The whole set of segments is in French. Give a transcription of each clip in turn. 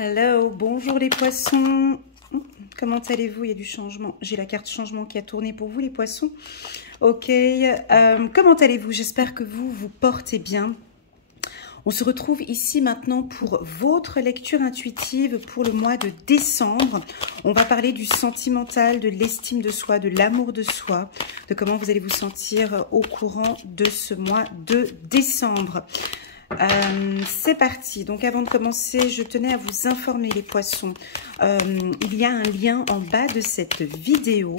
Hello, bonjour les poissons. Comment allez-vous? Il y a du changement. J'ai la carte changement qui a tourné pour vous les poissons. Ok, comment allez-vous? J'espère que vous vous portez bien. On se retrouve ici maintenant pour votre lecture intuitive pour le mois de décembre. On va parler du sentimental, de l'estime de soi, de l'amour de soi, de comment vous allez vous sentir au courant de ce mois de décembre. C'est parti. Donc avant de commencer, je tenais à vous informer les poissons. Il y a un lien en bas de cette vidéo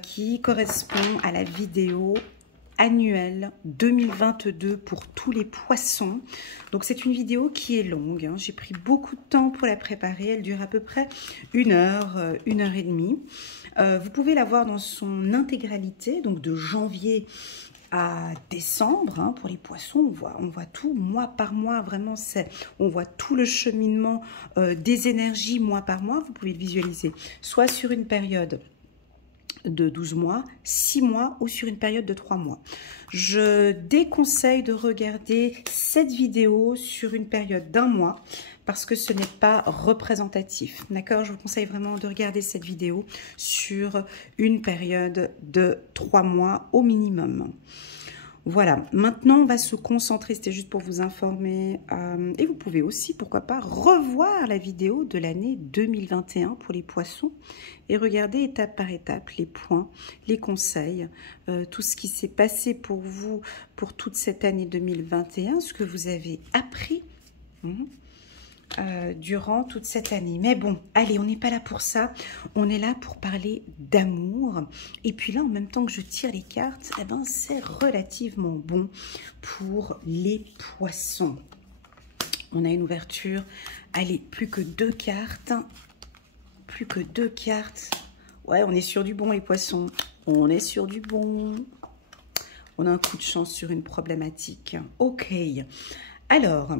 qui correspond à la vidéo annuelle 2022 pour tous les poissons. Donc c'est une vidéo qui est longue, hein. J'ai pris beaucoup de temps pour la préparer. Elle dure à peu près une heure et demie. Vous pouvez la voir dans son intégralité, donc de janvier à décembre, hein, pour les poissons. On voit tout mois par mois, vraiment on voit tout le cheminement des énergies mois par mois. Vous pouvez le visualiser soit sur une période de 12 mois, 6 mois ou sur une période de 3 mois. Je déconseille de regarder cette vidéo sur une période d'un mois parce que ce n'est pas représentatif. D'accord? Je vous conseille vraiment de regarder cette vidéo sur une période de 3 mois au minimum. Voilà, maintenant on va se concentrer, c'était juste pour vous informer, et vous pouvez aussi, pourquoi pas, revoir la vidéo de l'année 2021 pour les poissons et regarder étape par étape les points, les conseils, tout ce qui s'est passé pour vous pour toute cette année 2021, ce que vous avez appris durant toute cette année. Mais bon, allez, on n'est pas là pour ça. On est là pour parler d'amour. Et puis là, en même temps que je tire les cartes, eh ben, c'est relativement bon pour les poissons. On a une ouverture. Allez, plus que 2 cartes. Plus que 2 cartes. Ouais, on est sur du bon, les poissons. On est sur du bon. On a un coup de chance sur une problématique. Ok. Alors,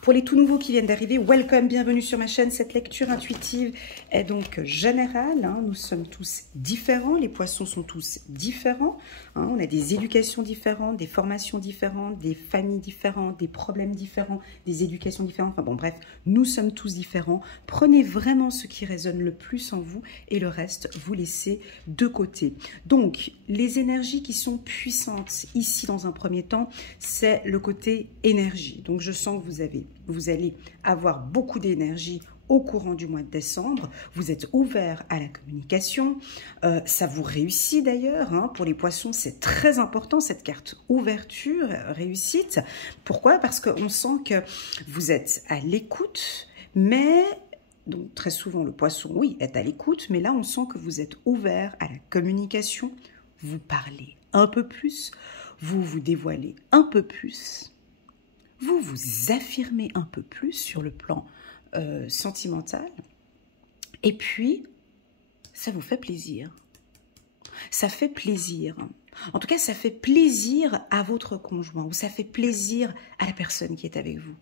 pour les tout nouveaux qui viennent d'arriver, welcome, bienvenue sur ma chaîne. Cette lecture intuitive est donc générale, hein. Nous sommes tous différents, les poissons sont tous différents, hein. On a des éducations différentes, des formations différentes, des familles différentes, des problèmes différents, des éducations différentes. Enfin bon, bref, nous sommes tous différents. Prenez vraiment ce qui résonne le plus en vous et le reste, vous laissez de côté. Donc, les énergies qui sont puissantes ici dans un premier temps, c'est le côté énergie. Donc, je sens que vous allez avoir beaucoup d'énergie au courant du mois de décembre. Vous êtes ouvert à la communication. Ça vous réussit d'ailleurs, hein. Pour les poissons, c'est très important cette carte ouverture, réussite. Pourquoi? Parce qu'on sent que vous êtes à l'écoute, mais... Donc très souvent le poisson, oui, est à l'écoute, mais là on sent que vous êtes ouvert à la communication. Vous parlez un peu plus, vous vous dévoilez un peu plus. Vous vous affirmez un peu plus sur le plan sentimental. Et puis, ça vous fait plaisir. Ça fait plaisir. En tout cas, ça fait plaisir à votre conjoint ou ça fait plaisir à la personne qui est avec vous.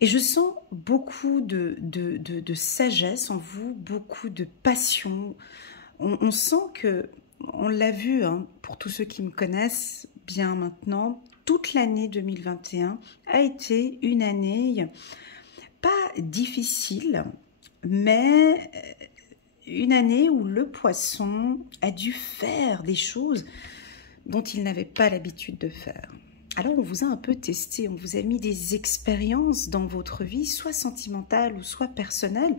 Et je sens beaucoup de sagesse en vous, beaucoup de passion. On sent que, on l'a vu, hein, pour tous ceux qui me connaissent bien maintenant, toute l'année 2021 a été une année pas difficile, mais une année où le poisson a dû faire des choses dont il n'avait pas l'habitude de faire. Alors on vous a un peu testé, on vous a mis des expériences dans votre vie, soit sentimentale ou soit personnelle,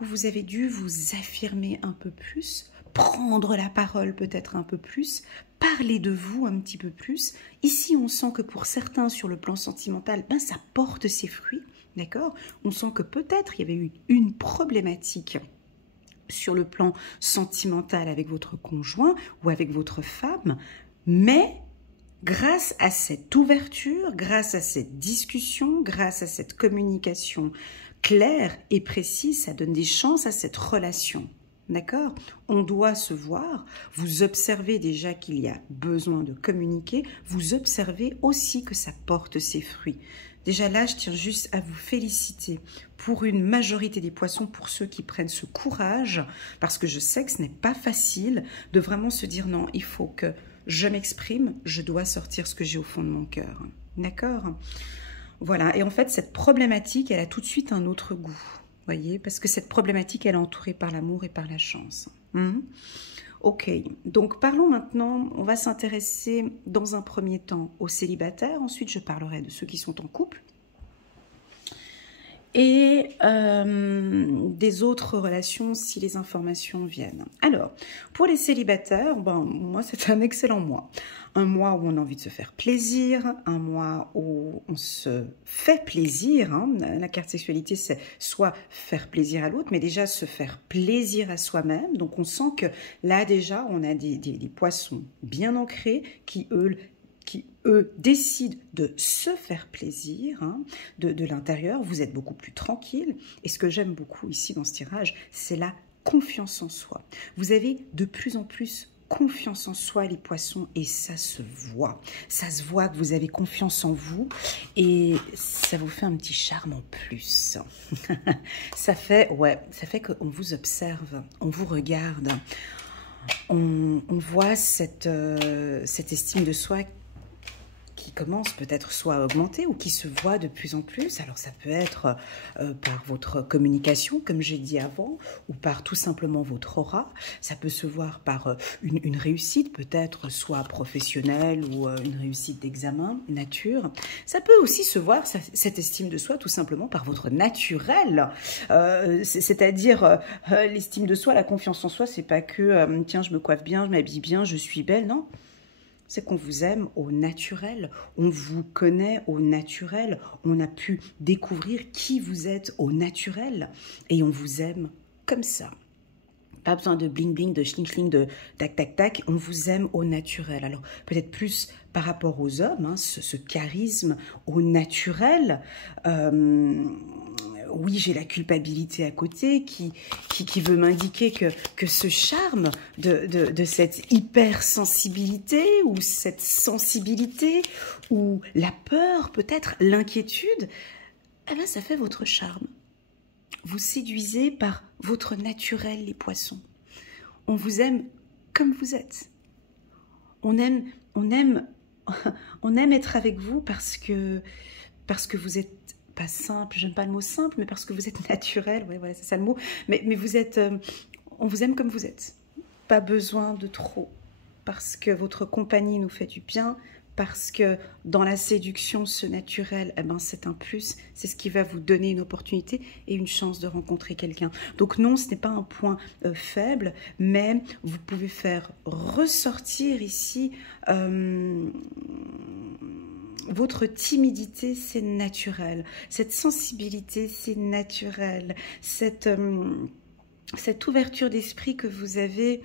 où vous avez dû vous affirmer un peu plus, prendre la parole peut-être un peu plus, parler de vous un petit peu plus. Ici, on sent que pour certains, sur le plan sentimental, ben, ça porte ses fruits, d'accord? On sent que peut-être il y avait eu une problématique sur le plan sentimental avec votre conjoint ou avec votre femme, mais grâce à cette ouverture, grâce à cette discussion, grâce à cette communication claire et précise, ça donne des chances à cette relation. D'accord? On doit se voir, vous observez déjà qu'il y a besoin de communiquer, vous observez aussi que ça porte ses fruits. Déjà là, je tiens juste à vous féliciter pour une majorité des poissons, pour ceux qui prennent ce courage, parce que je sais que ce n'est pas facile de vraiment se dire non, il faut que je m'exprime, je dois sortir ce que j'ai au fond de mon cœur. D'accord? Voilà, et en fait, cette problématique, elle a tout de suite un autre goût, voyez, parce que cette problématique, elle est entourée par l'amour et par la chance. Ok, donc parlons maintenant, on va s'intéresser dans un premier temps aux célibataires, ensuite je parlerai de ceux qui sont en couple, et des autres relations si les informations viennent. Alors, pour les célibataires, moi c'est un excellent mois. Un mois où on a envie de se faire plaisir, un mois où on se fait plaisir. Hein. La carte sexualité, c'est soit faire plaisir à l'autre, mais déjà se faire plaisir à soi-même. Donc on sent que là déjà, on a des poissons bien ancrés qui, eux, décident de se faire plaisir, hein, de l'intérieur. Vous êtes beaucoup plus tranquille. Et ce que j'aime beaucoup ici dans ce tirage, c'est la confiance en soi. Vous avez de plus en plus confiance en soi, les poissons, et ça se voit. Ça se voit que vous avez confiance en vous et ça vous fait un petit charme en plus. ça fait qu'on vous observe, on vous regarde, on voit cette estime de soi qui commence peut-être soit à augmenter ou qui se voit de plus en plus. Alors ça peut être par votre communication, comme j'ai dit avant, ou par tout simplement votre aura. Ça peut se voir par une réussite, peut-être soit professionnelle ou une réussite d'examen, nature. Ça peut aussi se voir, cette estime de soi, tout simplement par votre naturel. C'est-à-dire l'estime de soi, la confiance en soi, c'est pas que tiens, je me coiffe bien, je m'habille bien, je suis belle, non. C'est qu'on vous aime au naturel, on vous connaît au naturel, on a pu découvrir qui vous êtes au naturel et on vous aime comme ça. Pas besoin de bling bling, de schling schling, de tac tac tac, on vous aime au naturel. Alors peut-être plus par rapport aux hommes, hein, ce charisme au naturel. Oui, j'ai la culpabilité à côté qui veut m'indiquer que ce charme de cette hypersensibilité ou cette sensibilité ou la peur, peut-être l'inquiétude, eh ben, ça fait votre charme. Vous séduisez par votre naturel, les poissons. On vous aime comme vous êtes. On aime être avec vous parce que vous êtes pas simple, j'aime pas le mot simple, mais parce que vous êtes naturel, ouais, voilà, c'est ça le mot. Mais vous êtes, on vous aime comme vous êtes. Pas besoin de trop, parce que votre compagnie nous fait du bien, parce que dans la séduction, ce naturel, eh ben, c'est un plus, c'est ce qui va vous donner une opportunité et une chance de rencontrer quelqu'un. Donc non, ce n'est pas un point faible, mais vous pouvez faire ressortir ici votre timidité, c'est naturel. Cette sensibilité, c'est naturel. Cette ouverture d'esprit que vous avez,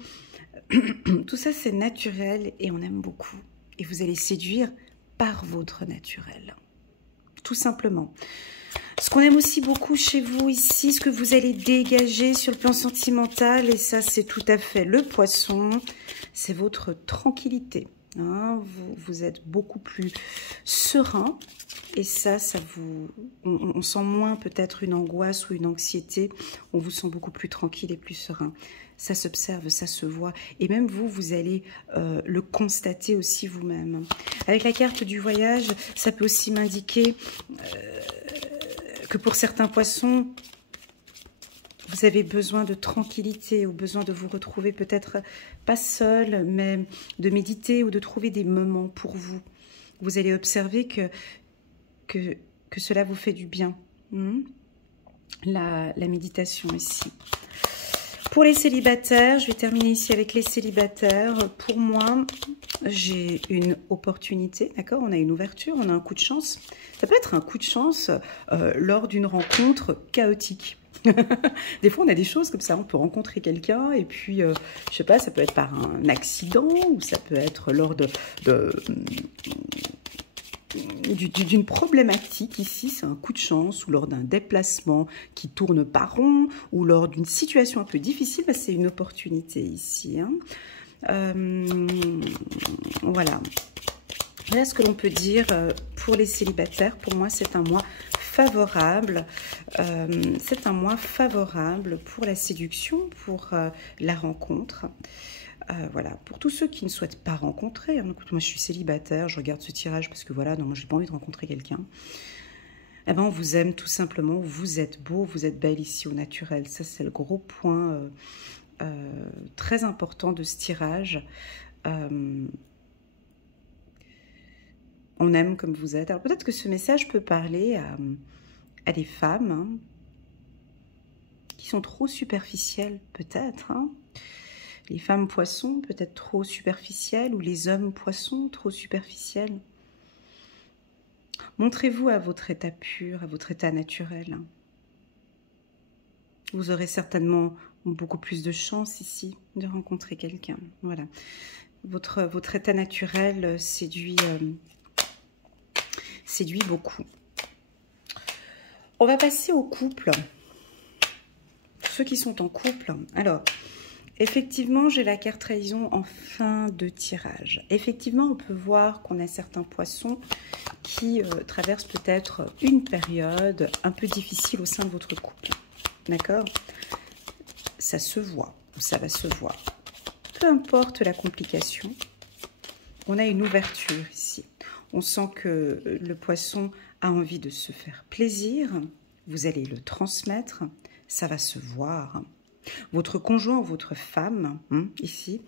tout ça, c'est naturel et on aime beaucoup. Et vous allez séduire par votre naturel. Tout simplement. Ce qu'on aime aussi beaucoup chez vous ici, ce que vous allez dégager sur le plan sentimental, et ça, c'est tout à fait le poisson, c'est votre tranquillité. Hein, vous êtes beaucoup plus serein et ça vous, on sent moins peut-être une angoisse ou une anxiété, on vous sent beaucoup plus tranquille et plus serein. Ça s'observe, ça se voit et même vous allez le constater aussi vous-même. Avec la carte du voyage, ça peut aussi m'indiquer que pour certains poissons, vous avez besoin de tranquillité ou besoin de vous retrouver peut-être pas seul, mais de méditer ou de trouver des moments pour vous. Vous allez observer que cela vous fait du bien. La méditation ici. Pour les célibataires, je vais terminer ici avec les célibataires. Pour moi, j'ai une opportunité, d'accord? On a une ouverture, on a un coup de chance. Ça peut être un coup de chance lors d'une rencontre chaotique. Des fois, on a des choses comme ça. On peut rencontrer quelqu'un et puis, je sais pas, ça peut être par un accident ou ça peut être lors d'une problématique ici, c'est un coup de chance, ou lors d'un déplacement qui tourne pas rond, ou lors d'une situation un peu difficile, bah, c'est une opportunité ici. Hein. Voilà. Voilà ce que l'on peut dire pour les célibataires. Pour moi, c'est un mois favorable. C'est un mois favorable pour la séduction, pour la rencontre. Voilà, pour tous ceux qui ne souhaitent pas rencontrer, hein, écoute, moi je suis célibataire, je regarde ce tirage parce que voilà, non, moi j'ai pas envie de rencontrer quelqu'un. eh ben, on vous aime tout simplement, vous êtes beau, vous êtes belle ici au naturel. Ça, c'est le gros point très important de ce tirage. On aime comme vous êtes. Alors peut-être que ce message peut parler à des femmes hein, qui sont trop superficielles, peut-être. Hein. Les femmes poissons, peut-être trop superficielles, ou les hommes poissons, trop superficiels. Montrez-vous à votre état pur, à votre état naturel. Vous aurez certainement beaucoup plus de chance ici de rencontrer quelqu'un. Voilà. Votre état naturel séduit beaucoup. On va passer au couple. Ceux qui sont en couple. Alors, effectivement, j'ai la carte trahison en fin de tirage. Effectivement, on peut voir qu'on a certains poissons qui traversent peut-être une période un peu difficile au sein de votre couple. D'accord? Ça se voit, ou ça va se voir. Peu importe la complication, on a une ouverture ici. On sent que le poisson a envie de se faire plaisir. Vous allez le transmettre. Ça va se voir. Votre conjoint ou votre femme, ici,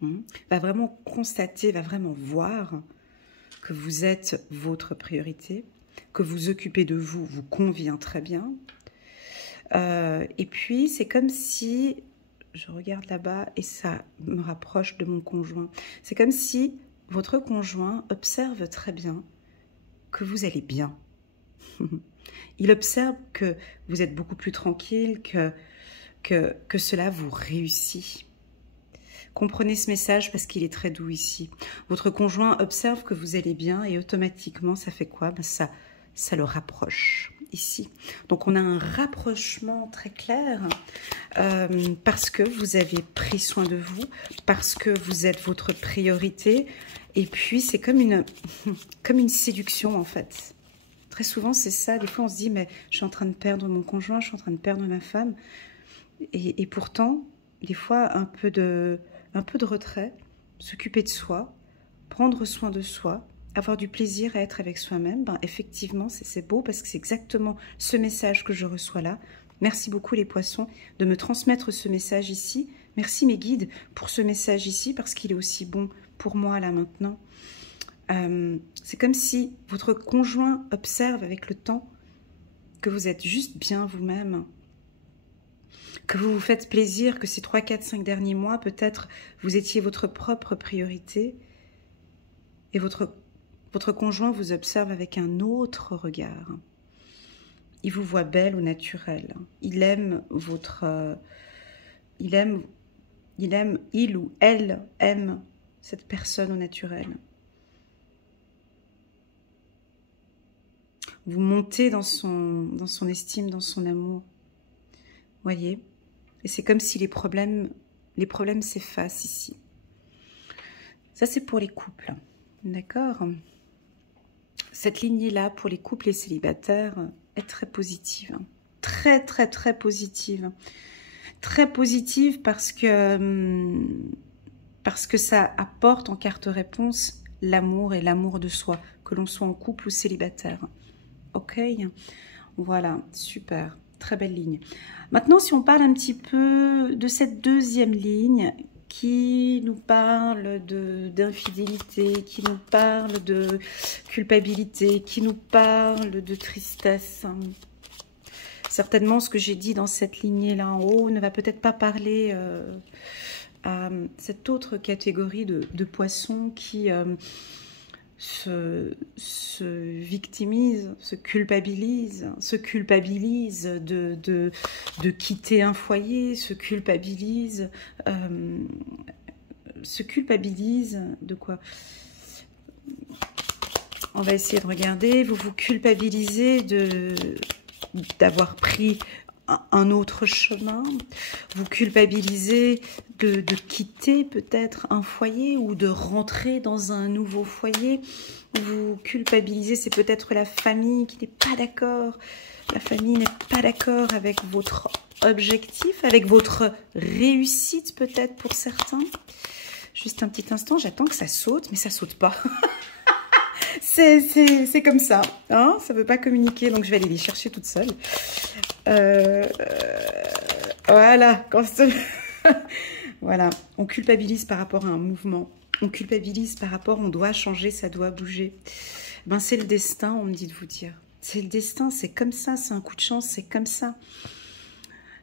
va vraiment constater, va vraiment voir que vous êtes votre priorité, que vous occupez de vous, vous convient très bien. Et puis, c'est comme si, je regarde là-bas et ça me rapproche de mon conjoint, c'est comme si votre conjoint observe très bien que vous allez bien. Il observe que vous êtes beaucoup plus tranquille, que cela vous réussit. Comprenez ce message parce qu'il est très doux ici. Votre conjoint observe que vous allez bien et automatiquement, ça fait quoi? Ben ça le rapproche ici. Donc, on a un rapprochement très clair parce que vous avez pris soin de vous, parce que vous êtes votre priorité. Et puis, c'est comme une séduction en fait. Très souvent, c'est ça. Des fois, on se dit, mais je suis en train de perdre mon conjoint, je suis en train de perdre ma femme. Et pourtant, des fois, un peu de retrait, s'occuper de soi, prendre soin de soi, avoir du plaisir à être avec soi-même, ben effectivement, c'est beau parce que c'est exactement ce message que je reçois là. Merci beaucoup les poissons de me transmettre ce message ici. Merci mes guides pour ce message ici parce qu'il est aussi bon pour moi là maintenant. C'est comme si votre conjoint observe avec le temps que vous êtes juste bien vous-même, que vous vous faites plaisir, que ces 3, 4, 5 derniers mois, peut-être vous étiez votre propre priorité et votre conjoint vous observe avec un autre regard. Il vous voit belle au naturel. Il aime votre... il ou elle aime cette personne au naturel. Vous montez dans son estime, dans son amour. Voyez? Et c'est comme si les problèmes s'effacent ici. Ça, c'est pour les couples. D'accord? Cette lignée-là, pour les couples et célibataires, est très positive. Très, très, très positive. Très positive parce que ça apporte en carte réponse l'amour et l'amour de soi, que l'on soit en couple ou célibataire. Ok? Voilà, super. Très belle ligne. Maintenant, si on parle un petit peu de cette deuxième ligne qui nous parle d'infidélité, qui nous parle de culpabilité, qui nous parle de tristesse. Certainement, ce que j'ai dit dans cette lignée-là en haut ne va peut-être pas parler à cette autre catégorie de poissons qui se victimise, se culpabilise de quitter un foyer, se culpabilise de quoi? On va essayer de regarder. Vous vous culpabilisez d'avoir pris un autre chemin, vous culpabilisez de quitter peut-être un foyer ou de rentrer dans un nouveau foyer, vous culpabilisez, c'est peut-être la famille qui n'est pas d'accord, la famille n'est pas d'accord avec votre objectif, avec votre réussite peut-être pour certains. Juste un petit instant, j'attends que ça saute, mais ça saute pas. C'est comme ça. Hein, ça ne veut pas communiquer, donc je vais aller les chercher toute seule. Voilà. Voilà. On culpabilise par rapport à un mouvement. On culpabilise par rapport, on doit changer, ça doit bouger. Ben, c'est le destin, on me dit de vous dire. C'est le destin, c'est comme ça, c'est un coup de chance, c'est comme ça.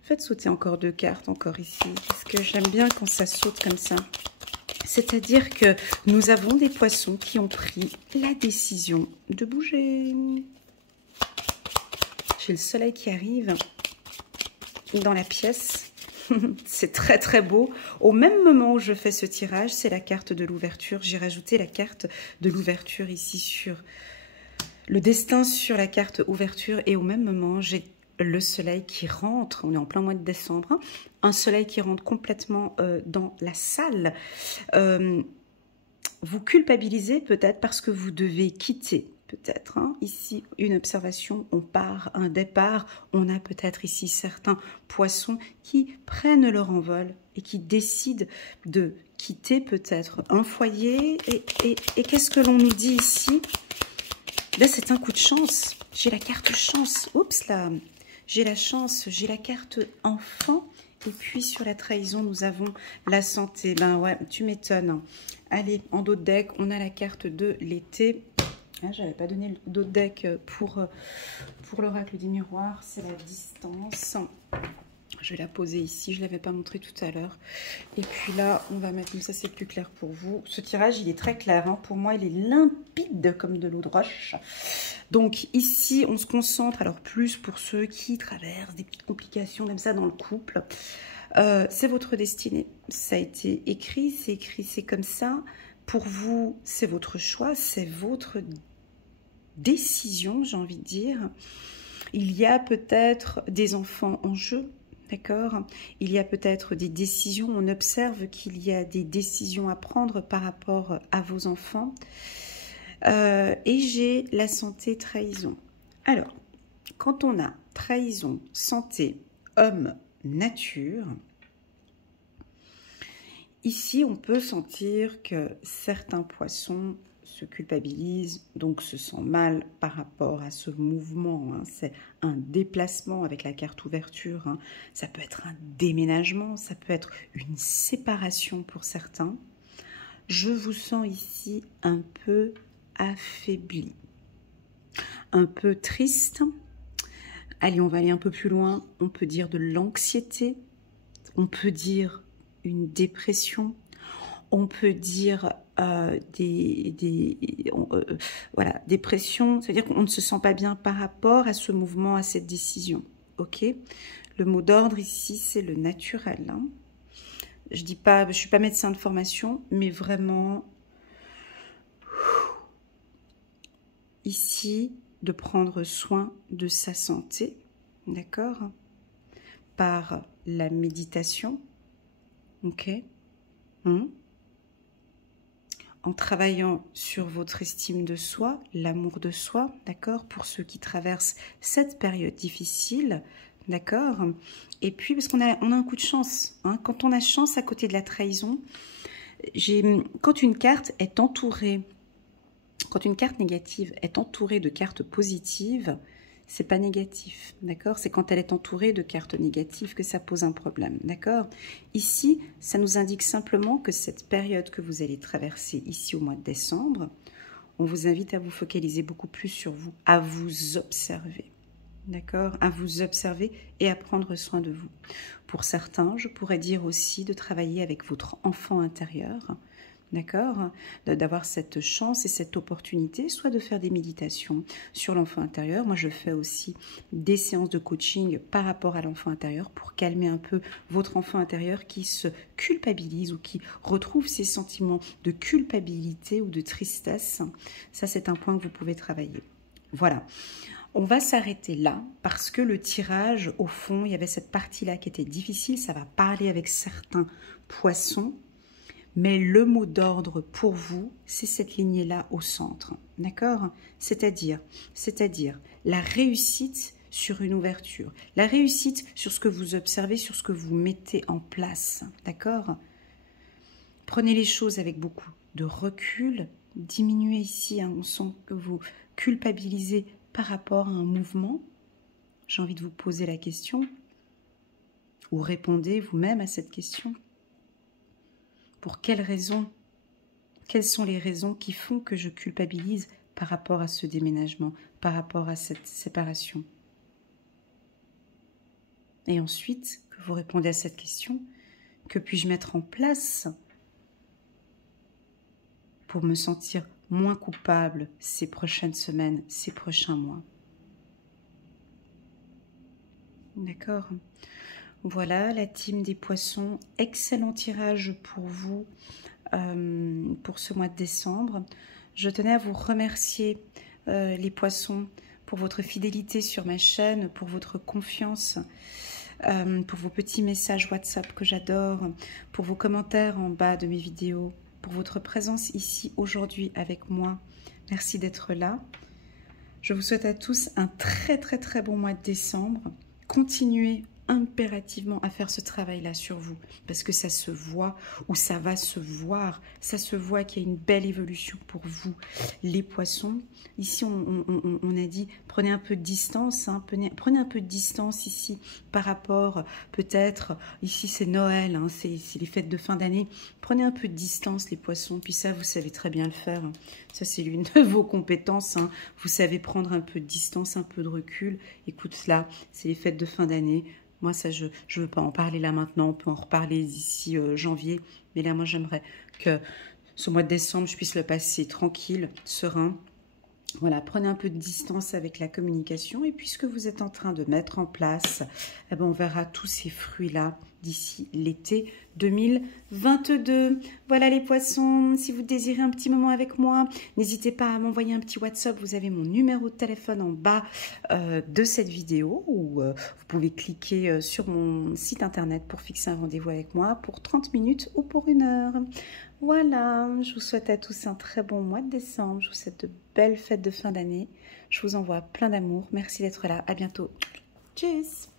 Faites sauter encore 2 cartes, encore ici, parce que j'aime bien quand ça saute comme ça. C'est-à-dire que nous avons des poissons qui ont pris la décision de bouger. J'ai le soleil qui arrive dans la pièce. C'est très très beau. Au même moment où je fais ce tirage, c'est la carte de l'ouverture. J'ai rajouté la carte de l'ouverture ici sur le destin, sur la carte ouverture. Et au même moment, j'ai le soleil qui rentre. On est en plein mois de décembre. Hein, un soleil qui rentre complètement dans la salle. Vous culpabilisez peut-être parce que vous devez quitter. Peut-être, hein. Ici, une observation, on part, un départ. On a peut-être ici certains poissons qui prennent leur envol et qui décident de quitter peut-être un foyer. Et qu'est-ce que l'on nous dit ici? Là, c'est un coup de chance. J'ai la carte chance. Oups là, j'ai la chance, j'ai la carte enfant. Et puis, sur la trahison, nous avons la santé. Ben ouais, tu m'étonnes. Allez, en dos de deck, on a la carte de l'été. Ah, j'avais pas donné d'autres decks pour l'oracle des miroirs, c'est la distance. Je vais la poser ici, je ne l'avais pas montré tout à l'heure. Et puis là, on va mettre comme ça, c'est plus clair pour vous. Ce tirage, il est très clair. Hein. Pour moi, il est limpide comme de l'eau de roche. Donc ici, on se concentre, alors plus pour ceux qui traversent des petites complications comme ça dans le couple. C'est votre destinée. Ça a été écrit, c'est comme ça. Pour vous, c'est votre choix, c'est votre décision, j'ai envie de dire. Il y a peut-être des enfants en jeu, d'accord? Il y a peut-être des décisions, on observe qu'il y a des décisions à prendre par rapport à vos enfants. Et j'ai la santé, trahison. Alors, quand on a trahison, santé, homme, nature, ici on peut sentir que certains poissons se culpabilise, donc se sent mal par rapport à ce mouvement. Hein. C'est un déplacement avec la carte ouverture. Hein. Ça peut être un déménagement, ça peut être une séparation pour certains. Je vous sens ici un peu affaibli, un peu triste. Allez, on va aller un peu plus loin. On peut dire de l'anxiété, on peut dire une dépression, on peut dire voilà, dépression, c'est-à-dire qu'on ne se sent pas bien par rapport à ce mouvement, à cette décision. Ok, le mot d'ordre ici, c'est le naturel. Hein. Je dis pas, je suis pas médecin de formation, mais vraiment ici de prendre soin de sa santé, d'accord, par la méditation, ok. En travaillant sur votre estime de soi, l'amour de soi, d'accord, pour ceux qui traversent cette période difficile, d'accord. Et puis, parce qu'on a un coup de chance, hein, quand on a chance à côté de la trahison, quand une carte est entourée, quand une carte négative est entourée de cartes positives, c'est pas négatif, d'accord? C'est quand elle est entourée de cartes négatives que ça pose un problème, d'accord? Ici, ça nous indique simplement que cette période que vous allez traverser ici au mois de décembre, on vous invite à vous focaliser beaucoup plus sur vous, à vous observer, d'accord? À vous observer et à prendre soin de vous. Pour certains, je pourrais dire aussi de travailler avec votre enfant intérieur, d'accord, d'avoir cette chance et cette opportunité, soit de faire des méditations sur l'enfant intérieur. Moi, je fais aussi des séances de coaching par rapport à l'enfant intérieur pour calmer un peu votre enfant intérieur qui se culpabilise ou qui retrouve ses sentiments de culpabilité ou de tristesse. Ça, c'est un point que vous pouvez travailler. Voilà. On va s'arrêter là parce que le tirage, au fond, il y avait cette partie-là qui était difficile. Ça va parler avec certains poissons. Mais le mot d'ordre pour vous, c'est cette lignée-là au centre, d'accord? C'est-à-dire la réussite sur une ouverture, la réussite sur ce que vous observez, sur ce que vous mettez en place, d'accord? Prenez les choses avec beaucoup de recul, diminuer ici, hein, on sent que vous culpabilisez par rapport à un mouvement. J'ai envie de vous poser la question, ou répondez vous-même à cette question. Pour quelles raisons? Quelles sont les raisons qui font que je culpabilise par rapport à ce déménagement, par rapport à cette séparation? Et ensuite, que vous répondez à cette question, que puis-je mettre en place pour me sentir moins coupable ces prochaines semaines, ces prochains mois? D'accord. Voilà, la team des poissons, excellent tirage pour vous pour ce mois de décembre. Je tenais à vous remercier les poissons pour votre fidélité sur ma chaîne, pour votre confiance, pour vos petits messages WhatsApp que j'adore, pour vos commentaires en bas de mes vidéos, pour votre présence ici aujourd'hui avec moi. Merci d'être là. Je vous souhaite à tous un très bon mois de décembre. Continuez impérativement à faire ce travail-là sur vous, parce que ça se voit, ou ça va se voir, ça se voit qu'il y a une belle évolution pour vous, les poissons. Ici, on a dit, prenez un peu de distance, hein, prenez un peu de distance ici, par rapport, peut-être, ici c'est Noël, hein, c'est les fêtes de fin d'année, prenez un peu de distance les poissons, puis ça, vous savez très bien le faire, hein. Ça c'est l'une de vos compétences, hein. Vous savez prendre un peu de distance, un peu de recul. Écoute, là, c'est les fêtes de fin d'année. Moi, ça, je ne veux pas en parler là maintenant. On peut en reparler d'ici janvier. Mais là, moi, j'aimerais que ce mois de décembre, je puisse le passer tranquille, serein. Voilà, prenez un peu de distance avec la communication. Et puisque vous êtes en train de mettre en place, eh ben, on verra tous ces fruits-là d'ici l'été 2022. Voilà les poissons, si vous désirez un petit moment avec moi, n'hésitez pas à m'envoyer un petit WhatsApp. Vous avez mon numéro de téléphone en bas de cette vidéo, ou vous pouvez cliquer sur mon site internet pour fixer un rendez-vous avec moi pour 30 minutes ou pour 1 heure. Voilà, je vous souhaite à tous un très bon mois de décembre. Je vous souhaite de belles fêtes de fin d'année. Je vous envoie plein d'amour. Merci d'être là. À bientôt. Tchuss!